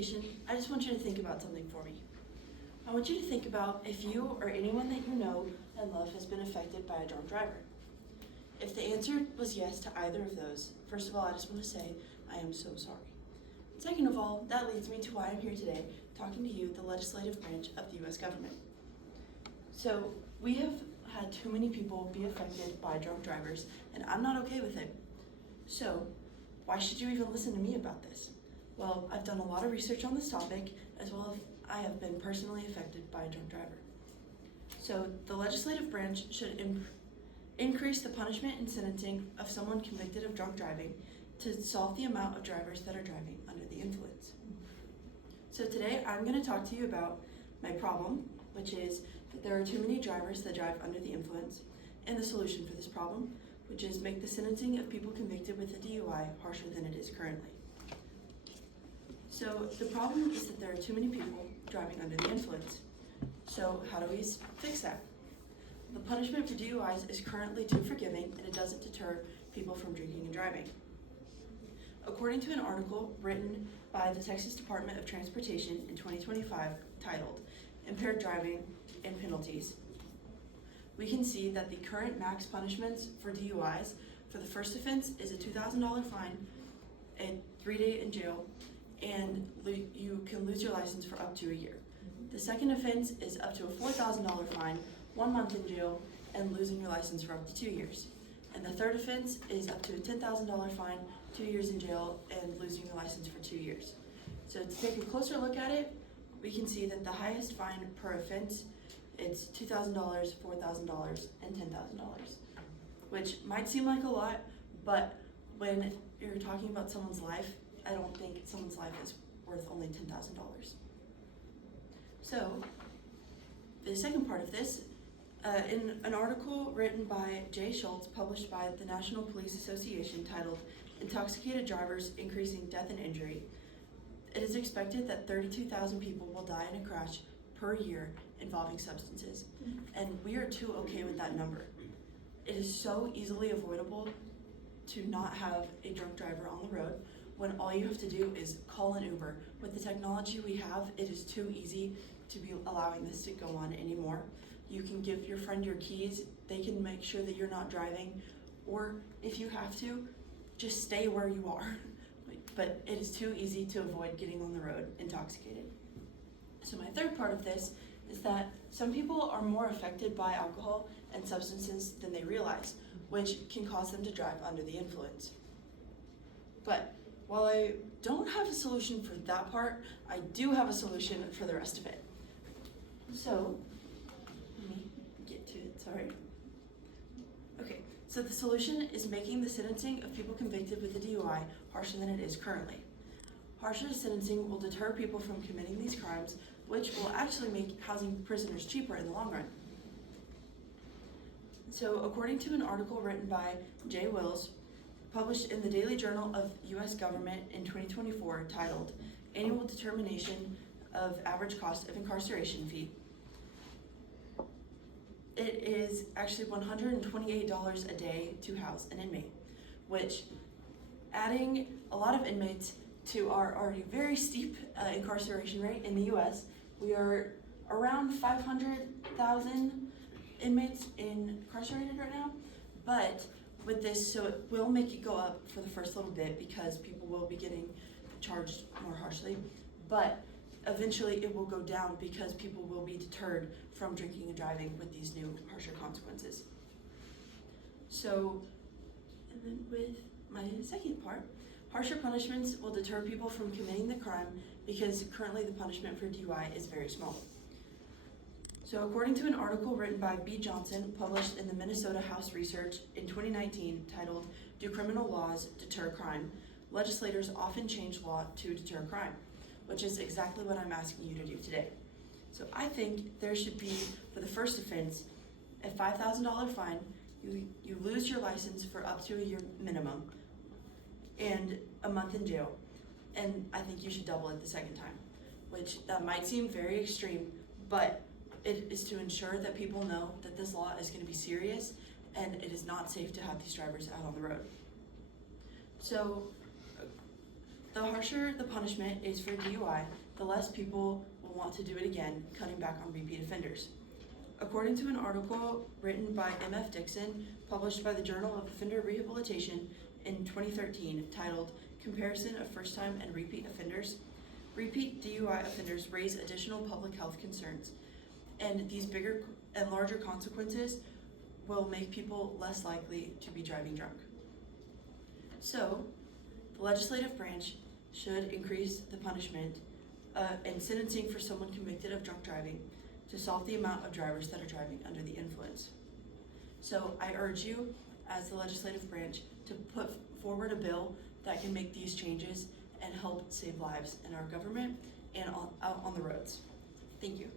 I just want you to think about something for me. I want you to think about if you or anyone that you know and love has been affected by a drunk driver. If the answer was yes to either of those, first of all, I just want to say I am so sorry. Second of all, that leads me to why I'm here today, talking to you, the legislative branch of the U.S. government. So, we have had too many people be affected by drunk drivers, and I'm not okay with it. So, why should you even listen to me about this? Well, I've done a lot of research on this topic, as well as I have been personally affected by a drunk driver. So, the legislative branch should increase the punishment and sentencing of someone convicted of drunk driving to solve the amount of drivers that are driving under the influence. So today I'm going to talk to you about my problem, which is that there are too many drivers that drive under the influence, and the solution for this problem, which is make the sentencing of people convicted with a DUI harsher than it is currently. So the problem is that there are too many people driving under the influence. So how do we fix that? The punishment for DUIs is currently too forgiving, and it doesn't deter people from drinking and driving. According to an article written by the Texas Department of Transportation in 2025 titled Impaired Driving and Penalties, we can see that the current max punishments for DUIs for the first offense is a $2,000 fine and 3 days in jail, and you can lose your license for up to a year. The second offense is up to a $4,000 fine, 1 month in jail, and losing your license for up to 2 years. And the third offense is up to a $10,000 fine, 2 years in jail, and losing your license for 2 years. So to take a closer look at it, we can see that the highest fine per offense, it's $2,000, $4,000, and $10,000, which might seem like a lot, but when you're talking about someone's life, I don't think someone's life is worth only $10,000. So the second part of this, in an article written by Jay Schultz, published by the National Police Association titled Intoxicated Drivers Increasing Death and Injury, it is expected that 32,000 people will die in a crash per year involving substances, and we are too okay with that number. It is so easily avoidable to not have a drunk driver on the road when all you have to do is call an Uber. With the technology we have, it is too easy to be allowing this to go on anymore. You can give your friend your keys, they can make sure that you're not driving, or if you have to, just stay where you are. But it is too easy to avoid getting on the road intoxicated. So my third part of this is that some people are more affected by alcohol and substances than they realize, which can cause them to drive under the influence. But while I don't have a solution for that part, I do have a solution for the rest of it. So, let me get to it, sorry. Okay, so the solution is making the sentencing of people convicted with a DUI harsher than it is currently. Harsher sentencing will deter people from committing these crimes, which will actually make housing prisoners cheaper in the long run. So, according to an article written by Jay Wills, published in the Daily Journal of U.S. Government in 2024, titled Annual Determination of Average Cost of Incarceration Fee, it is actually $128 a day to house an inmate, which, adding a lot of inmates to our already very steep incarceration rate in the U.S., we are around 500,000 inmates incarcerated right now. But with this, so it will make it go up for the first little bit because people will be getting charged more harshly, but eventually it will go down because people will be deterred from drinking and driving with these new harsher consequences. So, and then with my second part, harsher punishments will deter people from committing the crime because currently the punishment for DUI is very small. So according to an article written by B. Johnson, published in the Minnesota House Research in 2019, titled Do Criminal Laws Deter Crime? Legislators often change law to deter crime, which is exactly what I'm asking you to do today. So I think there should be, for the first offense, a $5,000 fine, you lose your license for up to a year minimum, and a month in jail. And I think you should double it the second time, which that might seem very extreme, but it is to ensure that people know that this law is going to be serious and it is not safe to have these drivers out on the road. So The harsher the punishment is for DUI, the less people will want to do it again, cutting back on repeat offenders. According to an article written by M.F. Dixon, published by the Journal of Offender Rehabilitation in 2013, titled Comparison of First-Time and Repeat Offenders, repeat DUI offenders raise additional public health concerns, and these bigger and larger consequences will make people less likely to be driving drunk. So, the legislative branch should increase the punishment and sentencing for someone convicted of drunk driving to solve the amount of drivers that are driving under the influence. So I urge you, as the legislative branch, to put forward a bill that can make these changes and help save lives in our government and out on the roads. Thank you.